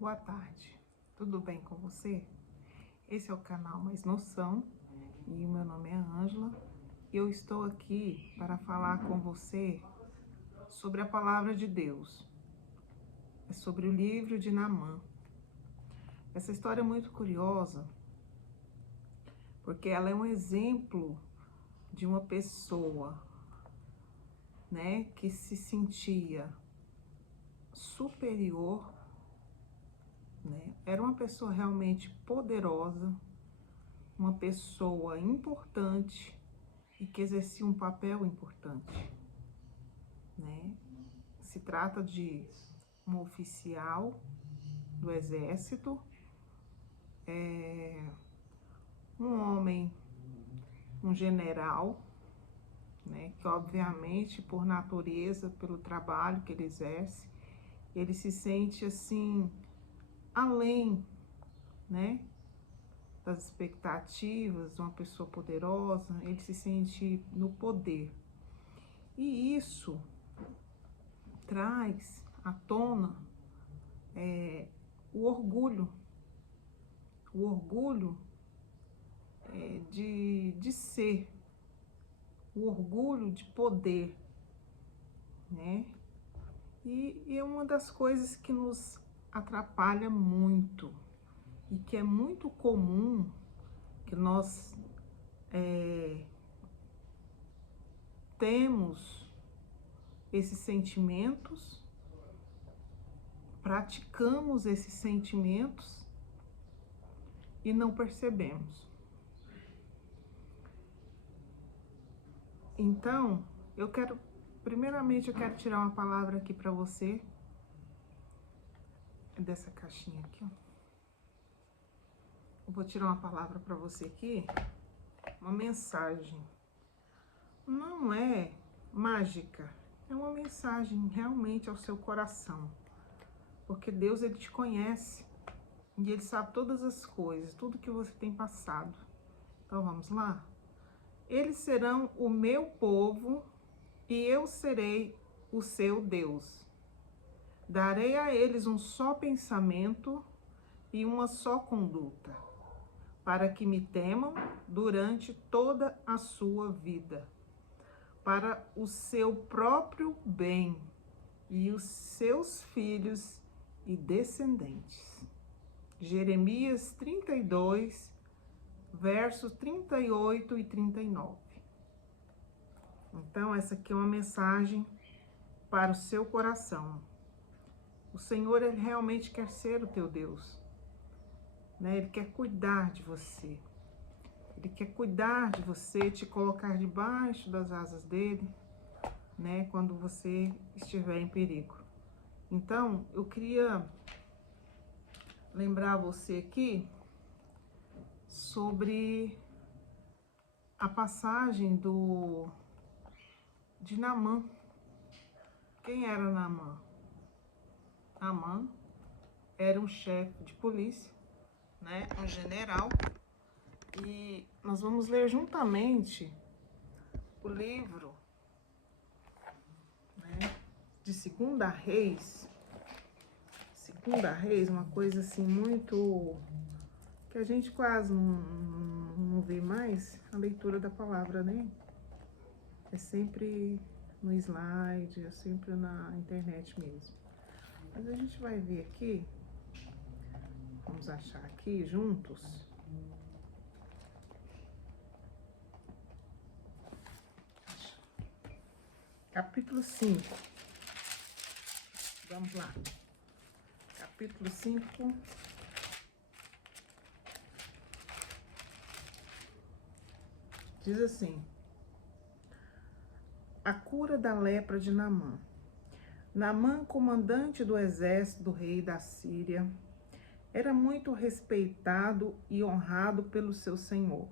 Boa tarde, tudo bem com você? Esse é o canal Mais Noção e meu nome é Ângela. Eu estou aqui para falar com você sobre a palavra de Deus, sobre o livro de Naamã. Essa história é muito curiosa, porque ela é um exemplo de uma pessoa, que se sentia superior, Era uma pessoa realmente poderosa, uma pessoa importante e que exercia um papel importante, Se trata de um oficial do exército, um homem, um general, que obviamente por natureza, pelo trabalho que ele exerce, ele se sente assim, além, das expectativas de uma pessoa poderosa, ele se sente no poder. E isso traz à tona o orgulho de ser, o orgulho de poder, E é uma das coisas que nos atrapalha muito e que é muito comum que nós temos esses sentimentos, praticamos esses sentimentos e não percebemos. Então, primeiramente eu quero tirar uma palavra aqui para você, dessa caixinha aqui, ó. Eu vou tirar uma palavra para você aqui, uma mensagem. Não é mágica, é uma mensagem realmente ao seu coração. Porque Deus, ele te conhece e ele sabe todas as coisas, tudo que você tem passado. Então vamos lá? Eles serão o meu povo e eu serei o seu Deus. Darei a eles um só pensamento e uma só conduta, para que me temam durante toda a sua vida, para o seu próprio bem e os seus filhos e descendentes. Jeremias 32, versos 38 e 39. Então, essa aqui é uma mensagem para o seu coração. O Senhor, ele realmente quer ser o teu Deus, Ele quer cuidar de você. Ele quer cuidar de você, te colocar debaixo das asas dele, quando você estiver em perigo. Então, eu queria lembrar você aqui sobre a passagem de Naamã. Quem era Naamã? Naamã era um chefe de polícia, um general. E nós vamos ler juntamente o livro de Segunda Reis. Segunda Reis, uma coisa assim muito... que a gente quase não vê mais a leitura da palavra, É sempre no slide, é sempre na internet mesmo. Mas a gente vai ver aqui, vamos achar aqui juntos. Capítulo 5. Vamos lá. Capítulo 5. Diz assim: a cura da lepra de Naamã. Naamã, comandante do exército do rei da Síria, era muito respeitado e honrado pelo seu senhor,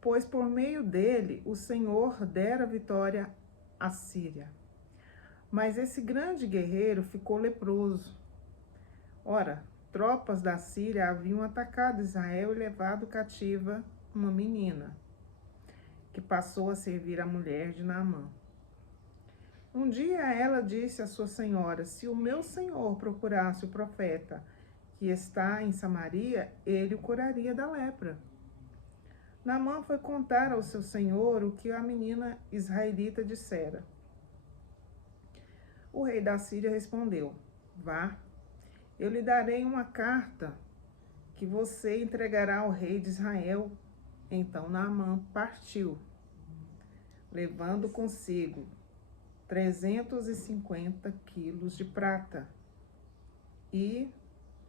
pois por meio dele o Senhor dera vitória à Síria. Mas esse grande guerreiro ficou leproso. Ora, tropas da Síria haviam atacado Israel e levado cativa uma menina, que passou a servir a mulher de Naamã. Um dia ela disse à sua senhora: se o meu senhor procurasse o profeta que está em Samaria, ele o curaria da lepra. Naamã foi contar ao seu senhor o que a menina israelita dissera. O rei da Síria respondeu: vá, eu lhe darei uma carta que você entregará ao rei de Israel. Então Naamã partiu, levando consigo 350 quilos de prata e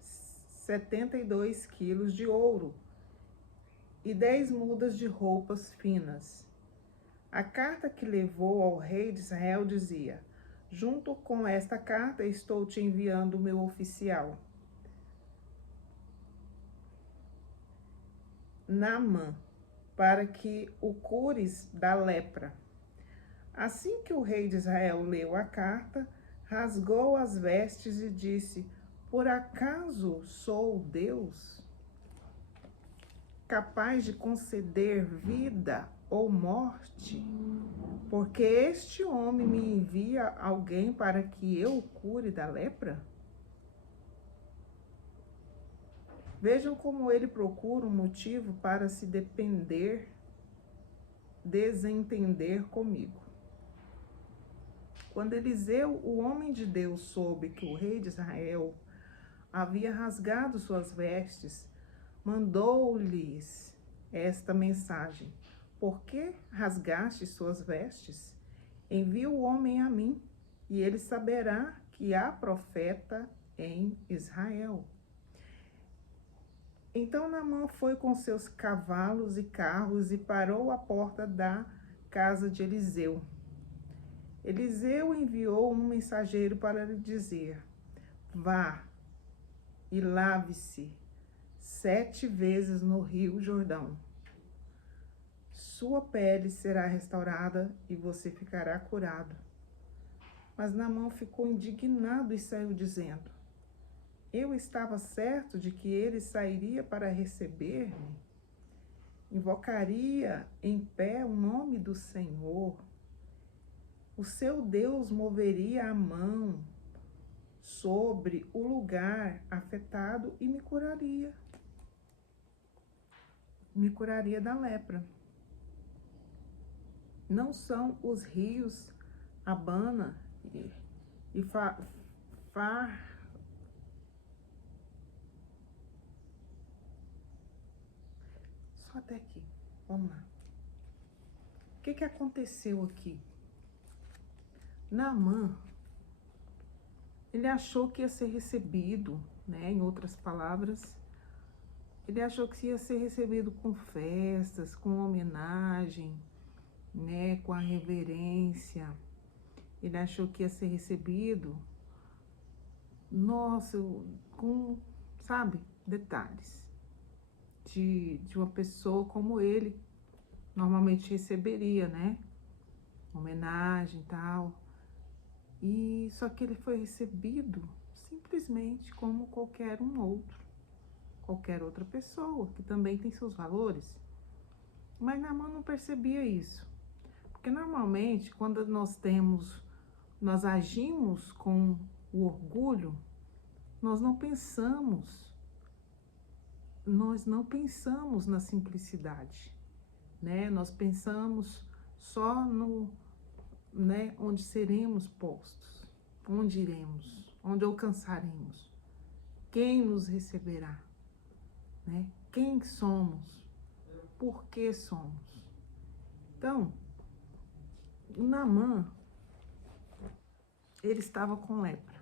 72 quilos de ouro e 10 mudas de roupas finas. A carta que levou ao rei de Israel dizia: junto com esta carta estou te enviando o meu oficial, Naamã, para que o cures da lepra. Assim que o rei de Israel leu a carta, rasgou as vestes e disse: por acaso sou Deus, capaz de conceder vida ou morte? Porque este homem me envia alguém para que eu o cure da lepra? Vejam como ele procura um motivo para se desentender comigo. Quando Eliseu, o homem de Deus, soube que o rei de Israel havia rasgado suas vestes, mandou-lhes esta mensagem: por que rasgaste suas vestes? Envia o homem a mim, e ele saberá que há profeta em Israel. Então Naamã foi com seus cavalos e carros e parou à porta da casa de Eliseu. Eliseu enviou um mensageiro para lhe dizer: vá e lave-se 7 vezes no rio Jordão. Sua pele será restaurada e você ficará curado. Mas Naamã ficou indignado e saiu dizendo: eu estava certo de que ele sairia para receber-me, invocaria em pé o nome do Senhor. O seu Deus moveria a mão sobre o lugar afetado e me curaria da lepra. Não são os rios Abana e só até aqui, vamos lá. O que aconteceu aqui? Naamã, ele achou que ia ser recebido, né? Em outras palavras, ele achou que ia ser recebido com festas, com homenagem, né? Com a reverência. Ele achou que ia ser recebido, nossa, com, sabe, detalhes de uma pessoa como ele normalmente receberia, né? Homenagem e tal. E só que ele foi recebido simplesmente como qualquer um outro, qualquer outra pessoa que também tem seus valores. Mas Naamã não percebia isso, porque normalmente quando nós agimos com o orgulho, nós não pensamos na simplicidade, né? Nós pensamos só no, né, onde seremos postos, onde iremos, onde alcançaremos, quem nos receberá, né? Quem somos, por que somos. Então, o Naamã, ele estava com lepra.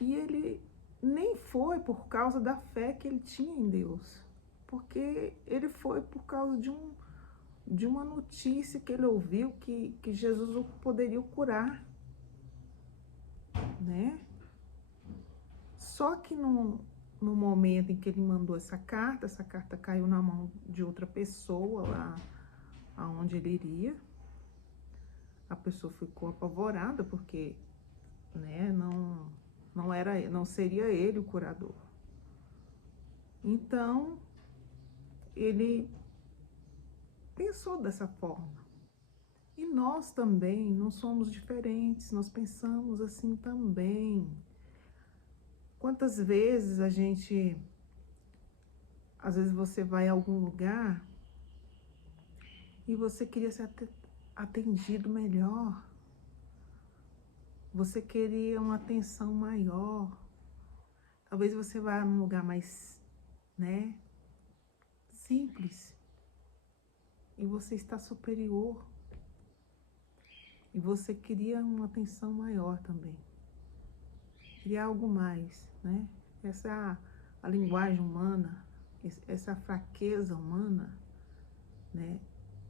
E ele nem foi por causa da fé que ele tinha em Deus, porque ele foi por causa de uma notícia que ele ouviu que Jesus o poderia curar, né? Só que no momento em que ele mandou essa carta caiu na mão de outra pessoa lá aonde ele iria. A pessoa ficou apavorada porque, né, não seria ele o curador. Então, ele pensou dessa forma. E nós também não somos diferentes, nós pensamos assim também. Quantas vezes às vezes você vai a algum lugar e você queria ser atendido melhor, você queria uma atenção maior. Talvez você vá num lugar mais, né, simples, e você está superior, e você queria uma atenção maior também. Queria algo mais, né? Essa é a linguagem humana, essa fraqueza humana, né?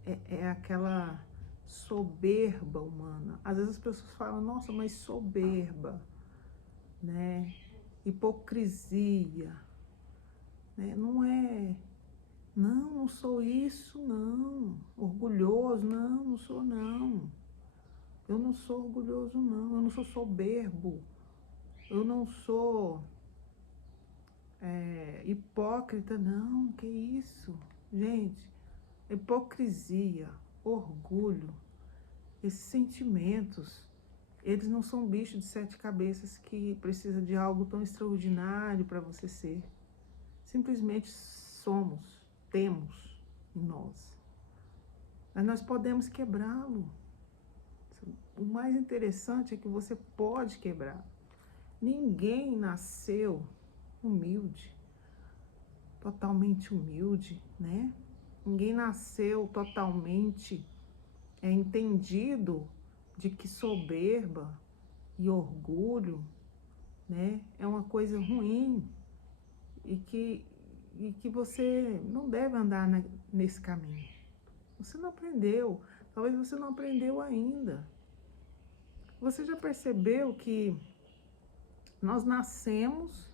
É aquela soberba humana. Às vezes as pessoas falam, nossa, mas soberba, né? Hipocrisia, né? Não sou isso, não. Orgulhoso, não sou, não. Eu não sou orgulhoso, não. Eu não sou soberbo. Eu não sou hipócrita, não. Que isso? Gente, hipocrisia, orgulho, esses sentimentos, eles não são bichos de 7 cabeças que precisa de algo tão extraordinário para você ser. Simplesmente temos em nós. Mas nós podemos quebrá-lo. O mais interessante é que você pode quebrar. Ninguém nasceu humilde, totalmente humilde, né? Ninguém nasceu totalmente entendido de que soberba e orgulho, né, é uma coisa ruim e que você não deve andar nesse caminho. Você não aprendeu, talvez você não aprendeu ainda. Você já percebeu que nós nascemos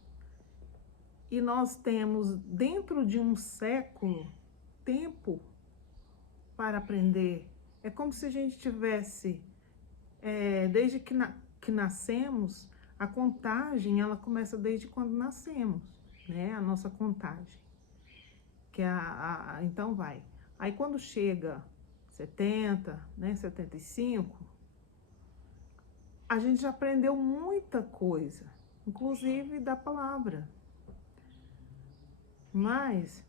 e nós temos dentro de um século tempo para aprender? É como se a gente tivesse, desde que nascemos, a contagem ela começa desde quando nascemos, né? A nossa contagem. Que então vai. Aí quando chega 70, né, 75, a gente já aprendeu muita coisa, inclusive da palavra. Mas,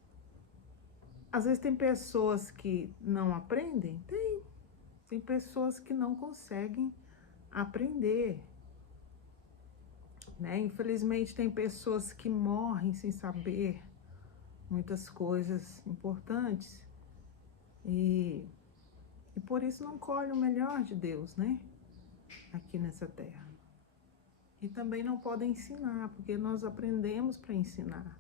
às vezes tem pessoas que não aprendem? Tem pessoas que não conseguem aprender, né? Infelizmente tem pessoas que morrem sem saber muitas coisas importantes e por isso não colhem o melhor de Deus, né? Aqui nessa terra. E também não podem ensinar, porque nós aprendemos para ensinar.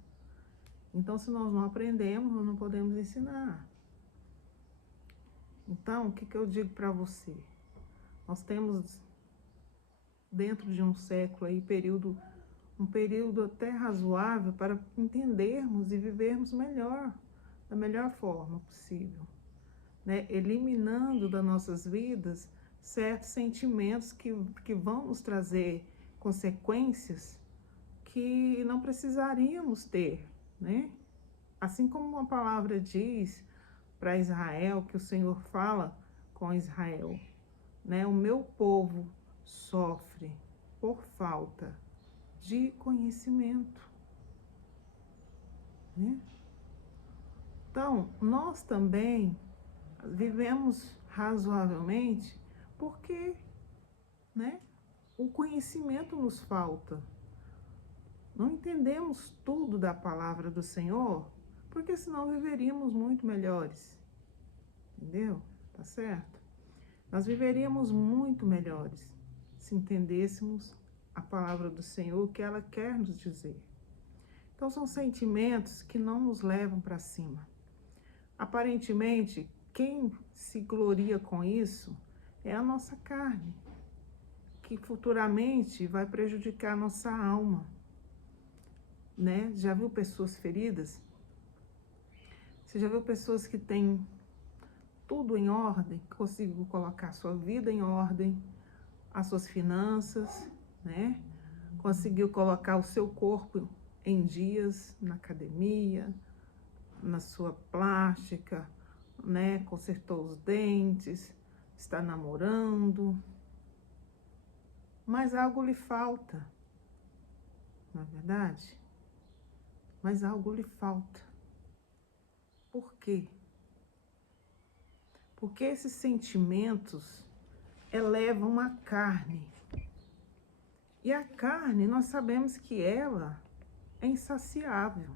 Então, se nós não aprendemos, nós não podemos ensinar. Então, o que eu digo para você? Nós temos, dentro de um século aí, um período até razoável para entendermos e vivermos melhor, da melhor forma possível, né? Eliminando das nossas vidas certos sentimentos que vão nos trazer consequências que não precisaríamos ter, né? Assim como a palavra diz para Israel, que o Senhor fala com Israel, né? O meu povo sofre por falta de conhecimento, né? Então, nós também vivemos razoavelmente porque, né, o conhecimento nos falta. Não entendemos tudo da palavra do Senhor, porque senão viveríamos muito melhores. Entendeu? Tá certo? Nós viveríamos muito melhores se entendêssemos a palavra do Senhor, o que ela quer nos dizer. Então são sentimentos que não nos levam para cima. Aparentemente, quem se gloria com isso é a nossa carne, que futuramente vai prejudicar a nossa alma, né? Já viu pessoas feridas? Você já viu pessoas que têm tudo em ordem, conseguiu colocar a sua vida em ordem, as suas finanças, né? Conseguiu colocar o seu corpo em dias, na academia, na sua plástica, né? Consertou os dentes, está namorando, mas algo lhe falta, não é verdade? Mas algo lhe falta. Por quê? Porque esses sentimentos elevam a carne. E a carne, nós sabemos que ela é insaciável.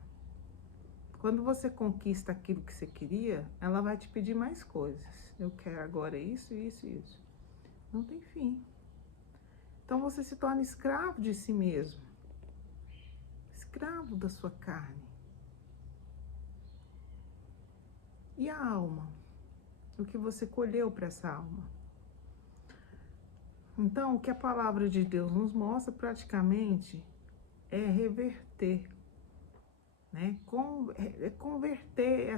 Quando você conquista aquilo que você queria, ela vai te pedir mais coisas. Eu quero agora isso, isso e isso. Não tem fim. Então você se torna escravo de si mesmo. Escravo da sua carne. E a alma? O que você colheu para essa alma? Então, o que a palavra de Deus nos mostra praticamente é reverter, né? Converter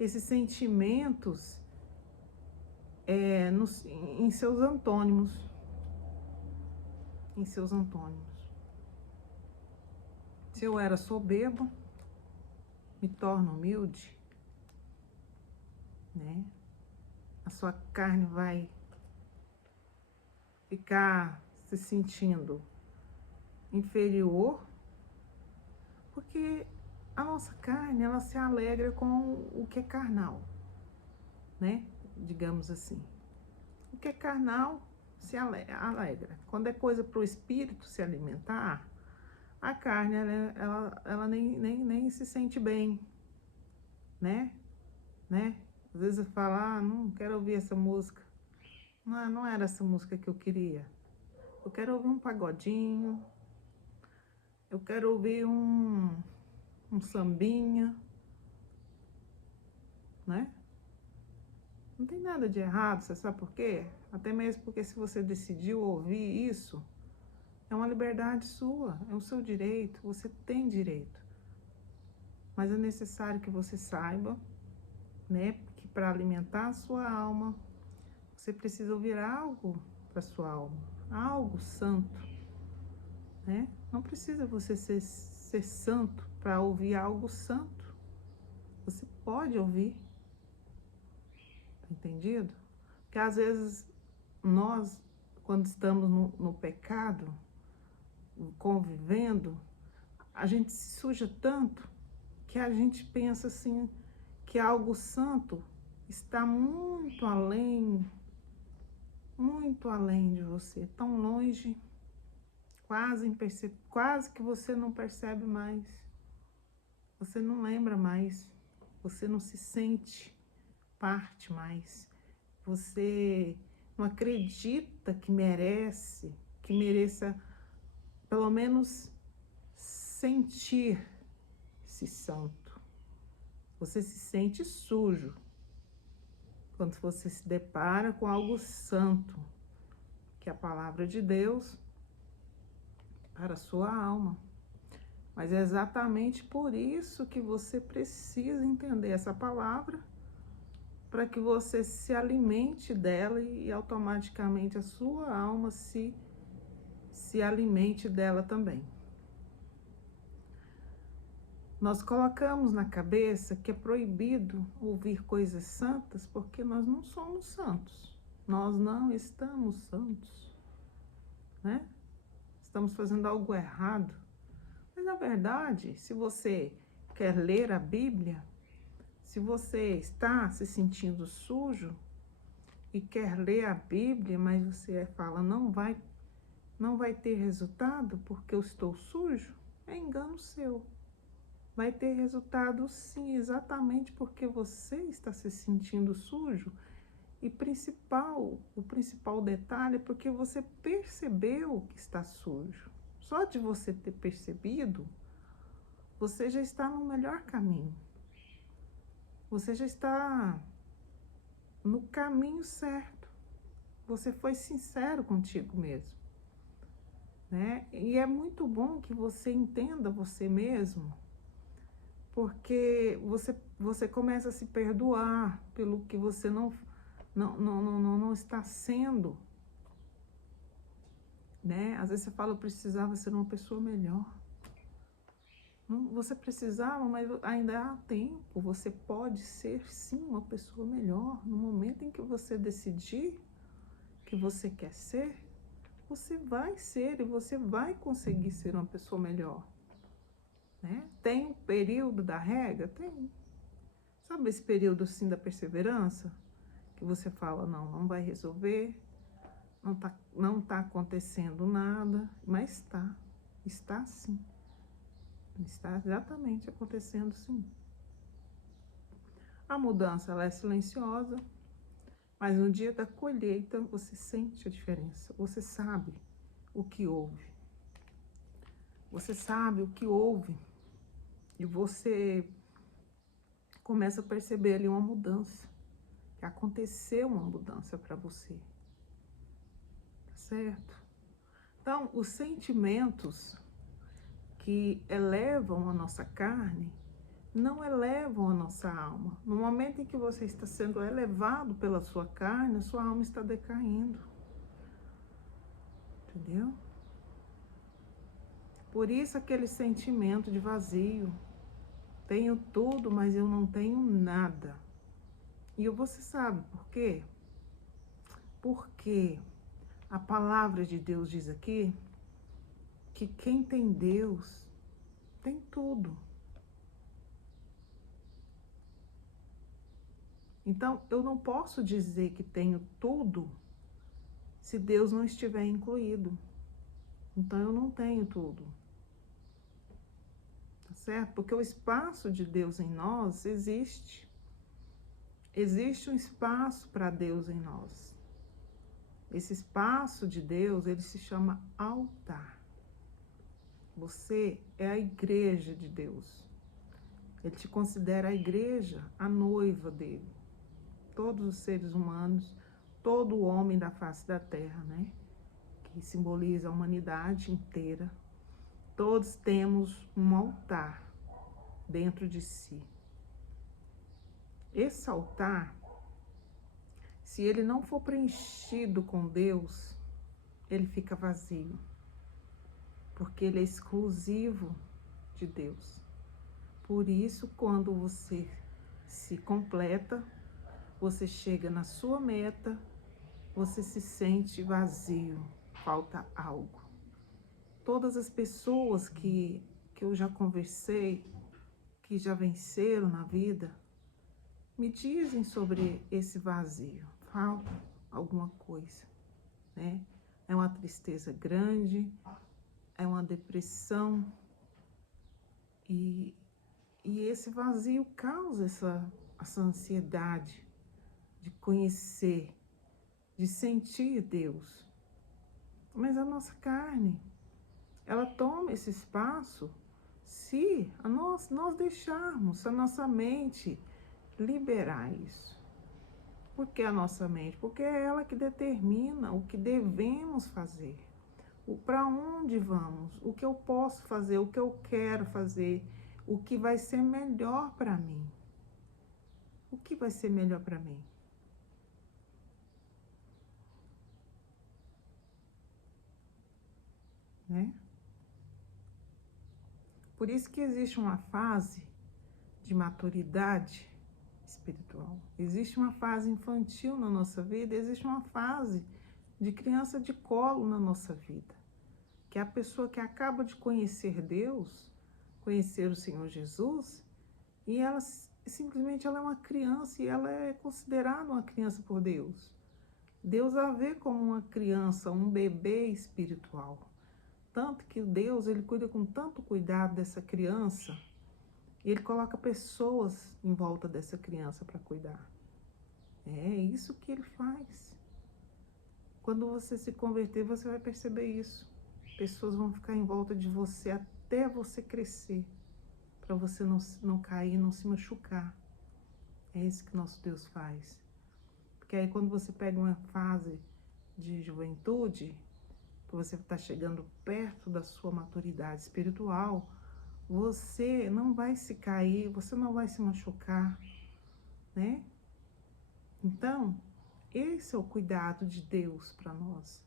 esses sentimentos em seus antônimos. Em seus antônimos. Se eu era soberbo, me torno humilde, né? A sua carne vai ficar se sentindo inferior, porque a nossa carne, ela se alegra com o que é carnal, né? Digamos assim. O que é carnal se alegra. Quando é coisa para o espírito se alimentar, a carne, ela nem se sente bem, né? Às vezes eu falo, não quero ouvir essa música. Não era essa música que eu queria. Eu quero ouvir um pagodinho. Eu quero ouvir um sambinha, né? Não tem nada de errado, você sabe por quê? Até mesmo porque se você decidiu ouvir isso, é uma liberdade sua, é o seu direito, você tem direito. Mas é necessário que você saiba, né, que para alimentar a sua alma, você precisa ouvir algo para sua alma, algo santo, né? Não precisa você ser santo para ouvir algo santo. Você pode ouvir, entendido? Porque às vezes nós, quando estamos no pecado, convivendo, a gente se suja tanto que a gente pensa assim, que algo santo está muito além de você, tão longe, quase que você não percebe mais, você não lembra mais, você não se sente parte mais, você não acredita que mereça pelo menos sentir-se santo. Você se sente sujo quando você se depara com algo santo, que é a palavra de Deus para a sua alma. Mas é exatamente por isso que você precisa entender essa palavra, para que você se alimente dela e automaticamente a sua alma se alimente dela também. Nós colocamos na cabeça que é proibido ouvir coisas santas porque nós não somos santos. Nós não estamos santos, né? Estamos fazendo algo errado. Mas, na verdade, se você quer ler a Bíblia, se você está se sentindo sujo e quer ler a Bíblia, mas você fala, não vai ter resultado porque eu estou sujo, é engano seu. Vai ter resultado sim, exatamente porque você está se sentindo sujo. E o principal detalhe é porque você percebeu que está sujo. Só de você ter percebido, você já está no melhor caminho. Você já está no caminho certo. Você foi sincero contigo mesmo, né? E é muito bom que você entenda você mesmo, porque você começa a se perdoar pelo que você não está sendo, né? Às vezes você fala, eu precisava ser uma pessoa melhor. Você precisava, mas ainda há tempo. Você pode ser, sim, uma pessoa melhor. No momento em que você decidir que você quer ser, você vai ser e você vai conseguir ser uma pessoa melhor. Né? Tem o período da rega? Tem. Sabe esse período, sim, da perseverança? Que você fala, não vai resolver, não tá acontecendo nada, mas está sim. Está exatamente acontecendo, sim. A mudança, ela é silenciosa, mas no dia da colheita você sente a diferença. Você sabe o que houve. Você sabe o que houve. E você começa a perceber ali uma mudança. Que aconteceu uma mudança para você. Tá certo? Então, os sentimentos que elevam a nossa carne não elevam a nossa alma. No momento em que você está sendo elevado pela sua carne, a sua alma está decaindo. Entendeu? Por isso aquele sentimento de vazio. Tenho tudo, mas eu não tenho nada. E você sabe por quê? Porque a palavra de Deus diz aqui que quem tem Deus tem tudo. Então, eu não posso dizer que tenho tudo se Deus não estiver incluído. Então, eu não tenho tudo. Tá certo? Porque o espaço de Deus em nós existe. Existe um espaço para Deus em nós. Esse espaço de Deus, ele se chama altar. Você é a igreja de Deus. Ele te considera a igreja, a noiva dele. Todos os seres humanos, todo o homem da face da terra, né? Que simboliza a humanidade inteira. Todos temos um altar dentro de si. Esse altar, se ele não for preenchido com Deus, ele fica vazio. Porque ele é exclusivo de Deus. Por isso, quando você se completa, você chega na sua meta, você se sente vazio, falta algo. Todas as pessoas que eu já conversei, que já venceram na vida, me dizem sobre esse vazio, falta alguma coisa, né? É uma tristeza grande, é uma depressão, e esse vazio causa essa ansiedade de conhecer, de sentir Deus. Mas a nossa carne, ela toma esse espaço se nós deixarmos a nossa mente liberar isso. Por que a nossa mente? Porque é ela que determina o que devemos fazer, para onde vamos, o que eu posso fazer, o que eu quero fazer, o que vai ser melhor para mim. O que vai ser melhor para mim? Né? Por isso que existe uma fase de maturidade espiritual. Existe uma fase infantil na nossa vida, existe uma fase de criança de colo na nossa vida. Que é a pessoa que acaba de conhecer Deus, conhecer o Senhor Jesus, e ela simplesmente ela é uma criança e ela é considerada uma criança por Deus. Deus a vê como uma criança, um bebê espiritual. Tanto que Deus, ele cuida com tanto cuidado dessa criança, e ele coloca pessoas em volta dessa criança para cuidar. É isso que ele faz. Quando você se converter, você vai perceber isso. Pessoas vão ficar em volta de você até você crescer, para você não cair, não se machucar. É isso que nosso Deus faz. Porque aí quando você pega uma fase de juventude, que você está chegando perto da sua maturidade espiritual, você não vai se cair, você não vai se machucar, né? Então, esse é o cuidado de Deus para nós.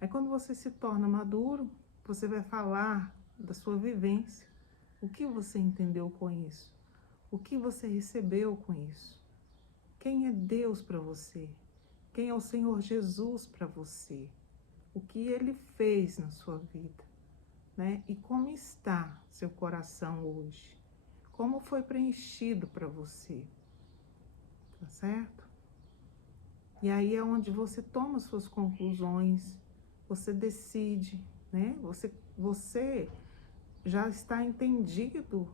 Aí quando você se torna maduro, você vai falar da sua vivência, O que você entendeu com isso? O que você recebeu com isso? Quem é Deus para você? Quem é o Senhor Jesus para você? O que Ele fez na sua vida, né? E como está seu coração hoje? Como foi preenchido para você? Tá certo? E aí é onde você toma suas conclusões, você decide, né? Você já está entendido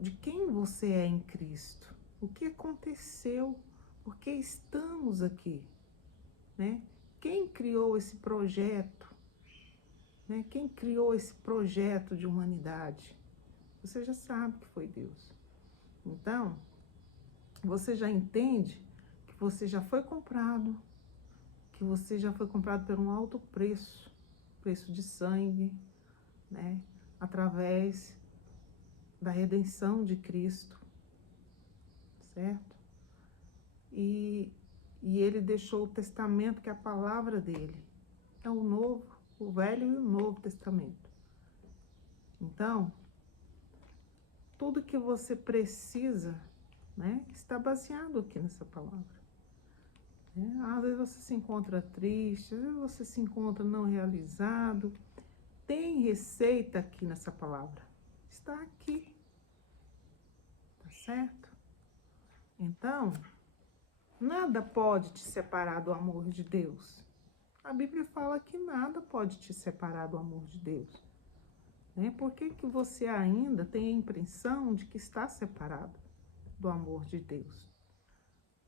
de quem você é em Cristo. O que aconteceu? Por que estamos aqui, né? Quem criou esse projeto? Né? Quem criou esse projeto de humanidade? Você já sabe que foi Deus. Então, você já entende que você já foi comprado, que você já foi comprado por um alto preço, preço de sangue, né? Através da redenção de Cristo, certo? E Ele deixou o testamento, que é a palavra dele. É o novo, o velho e o novo testamento. Então, tudo que você precisa, né, está baseado aqui nessa palavra. Às vezes você se encontra triste, às vezes você se encontra não realizado. Tem receita aqui nessa palavra. Está aqui. Tá certo? Então, nada pode te separar do amor de Deus. A Bíblia fala que nada pode te separar do amor de Deus. Né? Por que que você ainda tem a impressão de que está separado do amor de Deus?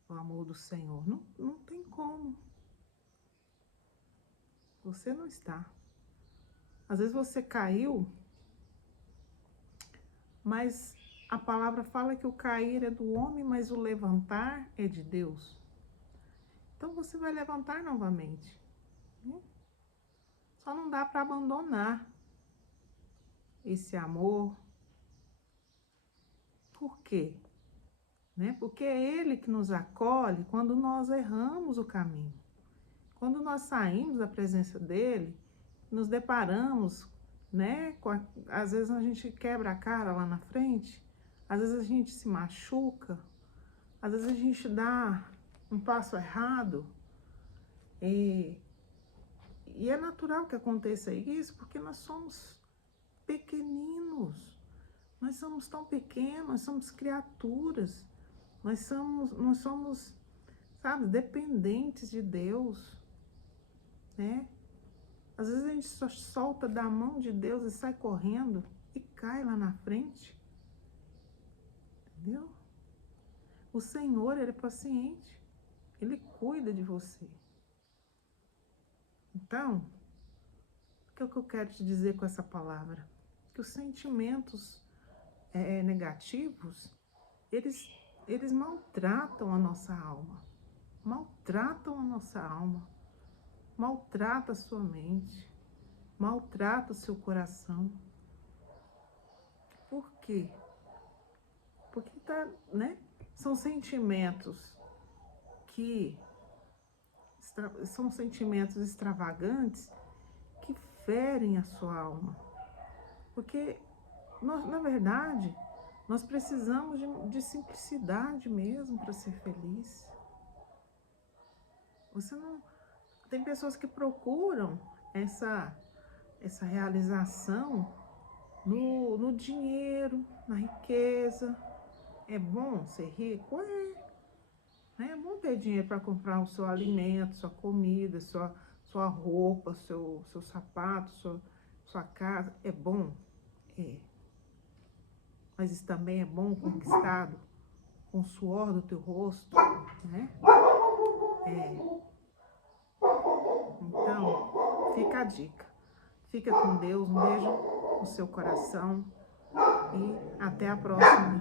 O amor do Senhor. Não tem como. Você não está. Às vezes você caiu, mas a palavra fala que o cair é do homem, mas o levantar é de Deus. Então você vai levantar novamente. Né? Só não dá para abandonar esse amor. Por quê? Né? Porque é Ele que nos acolhe quando nós erramos o caminho. Quando nós saímos da presença dEle, nos deparamos, né? Às vezes a gente quebra a cara lá na frente, às vezes a gente se machuca, às vezes a gente dá um passo errado. E é natural que aconteça isso, porque nós somos pequeninos. Nós somos tão pequenos, nós somos criaturas. Nós somos, sabe, dependentes de Deus, né? Às vezes a gente só solta da mão de Deus e sai correndo e cai lá na frente. Entendeu? O Senhor, Ele é paciente. Ele cuida de você. Então, o que é que eu quero te dizer com essa palavra? Que os sentimentos negativos, eles maltratam a nossa alma. Maltratam a nossa alma. Maltrata a sua mente. Maltrata o seu coração. Por quê? Porque né? São sentimentos que são sentimentos extravagantes que ferem a sua alma. Porque, na verdade, nós precisamos de simplicidade mesmo para ser feliz. Você não... Tem pessoas que procuram essa realização no dinheiro, na riqueza. É bom ser rico? É bom ter dinheiro para comprar o seu alimento, sua comida, sua roupa, seu sapato, sua casa. É bom? É. Mas isso também é bom conquistado com o suor do teu rosto, né? Então, fica a dica. Fica com Deus, um beijo no seu coração e até a próxima.